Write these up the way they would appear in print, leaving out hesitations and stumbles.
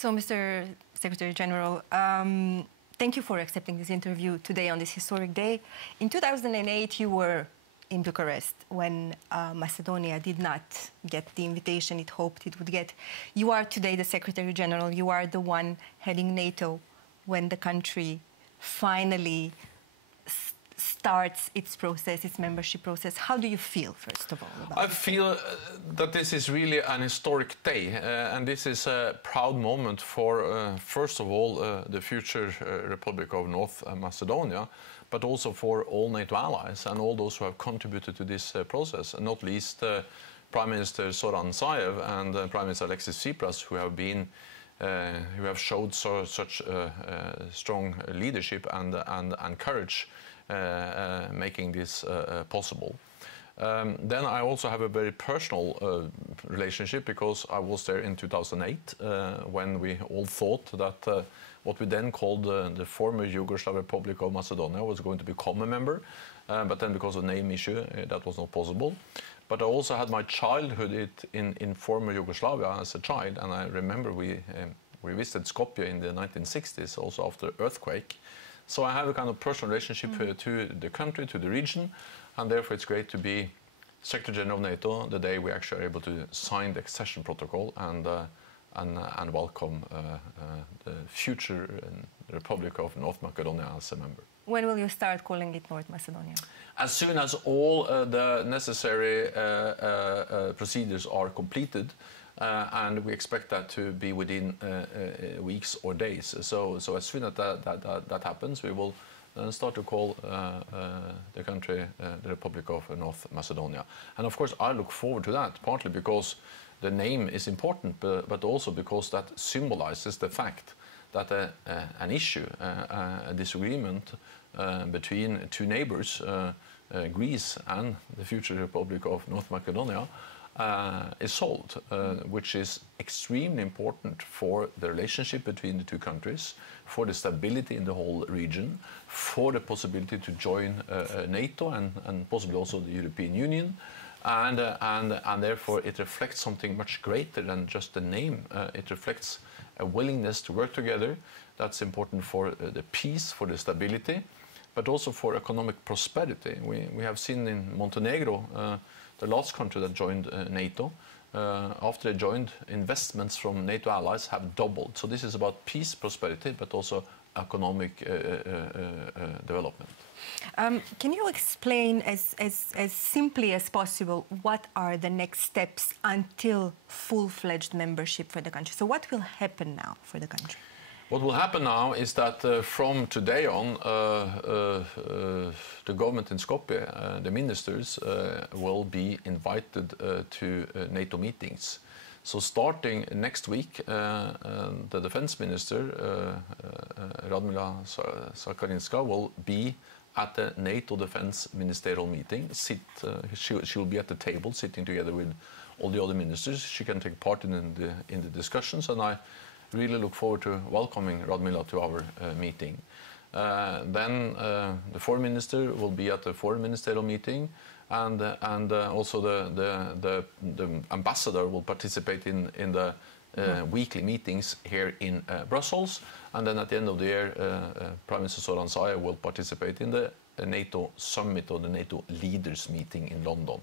So, Mr. Secretary General, thank you for accepting this interview today on this historic day. In 2008, you were in Bucharest when Macedonia did not get the invitation it hoped it would get. You are today the Secretary General. You are the one heading NATO when the country finally starts its process, its membership process. How do you feel, first of all, about it? I feel that this is really an historic day, and this is a proud moment for, first of all, the future Republic of North Macedonia, but also for all NATO allies and all those who have contributed to this process, and not least Prime Minister Zoran Zaev and Prime Minister Alexis Tsipras, who have showed such strong leadership and courage making this possible. Then I also have a very personal relationship, because I was there in 2008 when we all thought that what we then called the former Yugoslav Republic of Macedonia was going to become a member, but then because of name issue that was not possible. But I also had my childhood in former Yugoslavia as a child, and I remember we visited Skopje in the 1960s, also after the earthquake. So I have a kind of personal relationship to the country, to the region, and therefore it's great to be Secretary General of NATO the day we actually are able to sign the accession protocol and welcome the future Republic of North Macedonia as a member. When will you start calling it North Macedonia? As soon as all the necessary procedures are completed, and we expect that to be within weeks or days. So as soon as that happens, we will start to call the country the Republic of North Macedonia. And of course, I look forward to that, partly because the name is important, but also because that symbolizes the fact that an issue, a disagreement between two neighbors, Greece and the future Republic of North Macedonia, is solved, which is extremely important for the relationship between the two countries, for the stability in the whole region, for the possibility to join NATO and possibly also the European Union, and therefore it reflects something much greater than just the name. It reflects a willingness to work together. That's important for the peace, for the stability, but also for economic prosperity. We have seen in Montenegro, the last country that joined NATO, after they joined, investments from NATO allies have doubled. So this is about peace, prosperity, but also economic development. Can you explain as simply as possible what are the next steps until full-fledged membership for the country? So what will happen now for the country? What will happen now is that from today on, the government in Skopje, the ministers, will be invited to NATO meetings. So starting next week, the defense minister, Radmila Sakarinska, will be at the NATO defense ministerial meeting. She will be at the table sitting together with all the other ministers. She can take part in the discussions, and I really look forward to welcoming Radmila to our meeting. Then the foreign minister will be at the foreign ministerial meeting, and also the ambassador will participate in the weekly meetings here in Brussels. And then at the end of the year, Prime Minister Zoran Zaev will participate in the NATO summit or the NATO leaders meeting in London.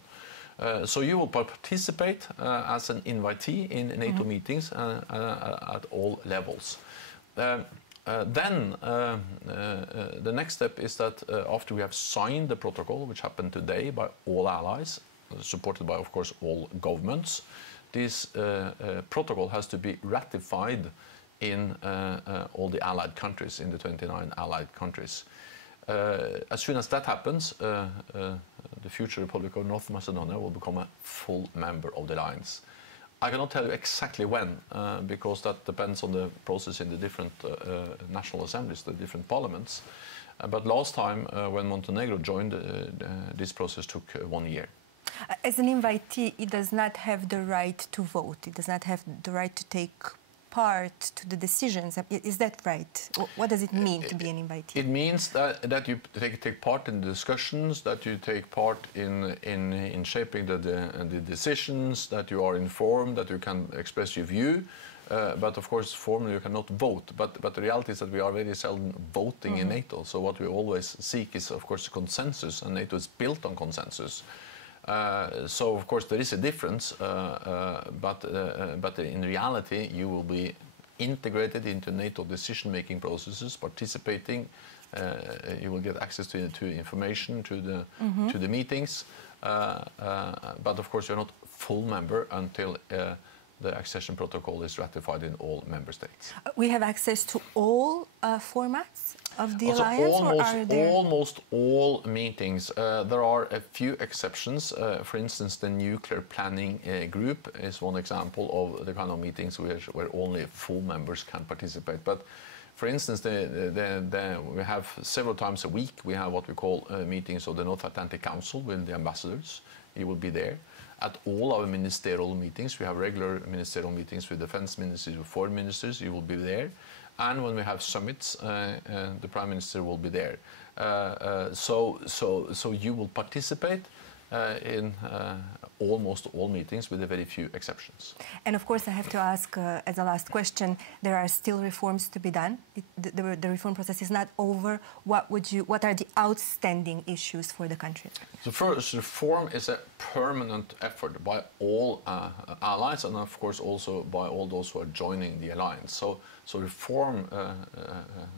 So you will participate as an invitee in NATO meetings at all levels. Then the next step is that after we have signed the protocol, which happened today by all allies, supported by, of course, all governments, this protocol has to be ratified in all the allied countries, in the 29 allied countries. As soon as that happens, the future Republic of North Macedonia will become a full member of the alliance. I cannot tell you exactly when, because that depends on the process in the different national assemblies, the different parliaments. But last time, when Montenegro joined, this process took 1 year. As an invitee, it does not have the right to vote. It does not have the right to take part to the decisions. Is that right? What does it mean to be an invitee? It means that you take part in the discussions, that you take part in shaping the decisions, that you are informed, that you can express your view, But of course, formally you cannot vote. But the reality is that we are very seldom voting in NATO. So what we always seek is, of course, consensus, and NATO is built on consensus. So of course there is a difference, but in reality you will be integrated into NATO decision-making processes, participating. You will get access to information, to the meetings. But of course you're not full member until the accession protocol is ratified in all member states. We have access to all formats of the alliance? Almost all meetings. There are a few exceptions. For instance, the nuclear planning group is one example of the kind of meetings where only full members can participate. But for instance, we have several times a week, we have what we call meetings of the North Atlantic Council with the ambassadors. You will be there. At all our ministerial meetings, we have regular ministerial meetings with defense ministers, with foreign ministers, you will be there. And when we have summits, the Prime Minister will be there. So you will participate in almost all meetings with a very few exceptions. And of course I have to ask as a last question, there are still reforms to be done. The reform process is not over. What are the outstanding issues for the country? The first, reform is a permanent effort by all allies, and of course also by all those who are joining the alliance. So reform,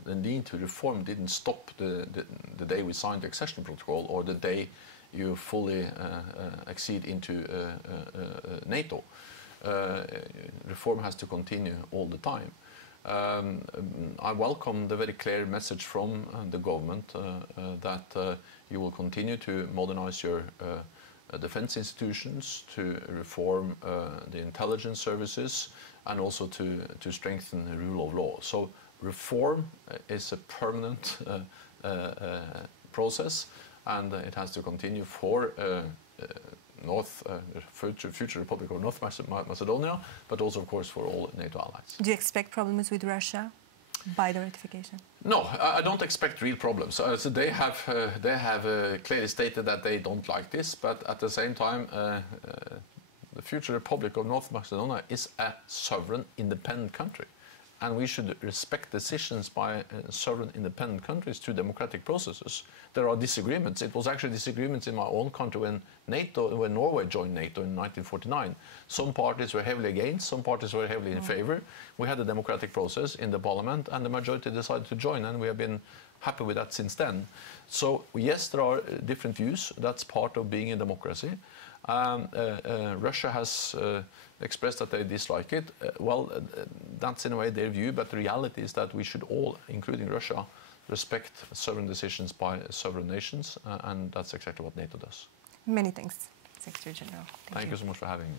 the need to reform didn't stop the day we signed the accession protocol or the day you fully accede into NATO. Reform has to continue all the time. I welcome the very clear message from the government that you will continue to modernize your defense institutions, to reform the intelligence services, and also to strengthen the rule of law. So reform is a permanent process, and it has to continue for future Republic of North Macedonia, but also, of course, for all NATO allies. Do you expect problems with Russia by the ratification? No, I don't expect real problems. So they have clearly stated that they don't like this, but at the same time, the future Republic of North Macedonia is a sovereign, independent country. And we should respect decisions by sovereign, independent countries through democratic processes. There are disagreements. It was actually disagreements in my own country when Norway joined NATO in 1949. Some parties were heavily against, some parties were heavily in favor. We had a democratic process in the parliament, and the majority decided to join, and we have been happy with that since then. So yes, there are different views. That's part of being a democracy. Russia has expressed that they dislike it. Well, that's in a way their view, but the reality is that we should all, including Russia, respect sovereign decisions by sovereign nations, and that's exactly what NATO does. Many thanks, Secretary General. Thank you so much for having me.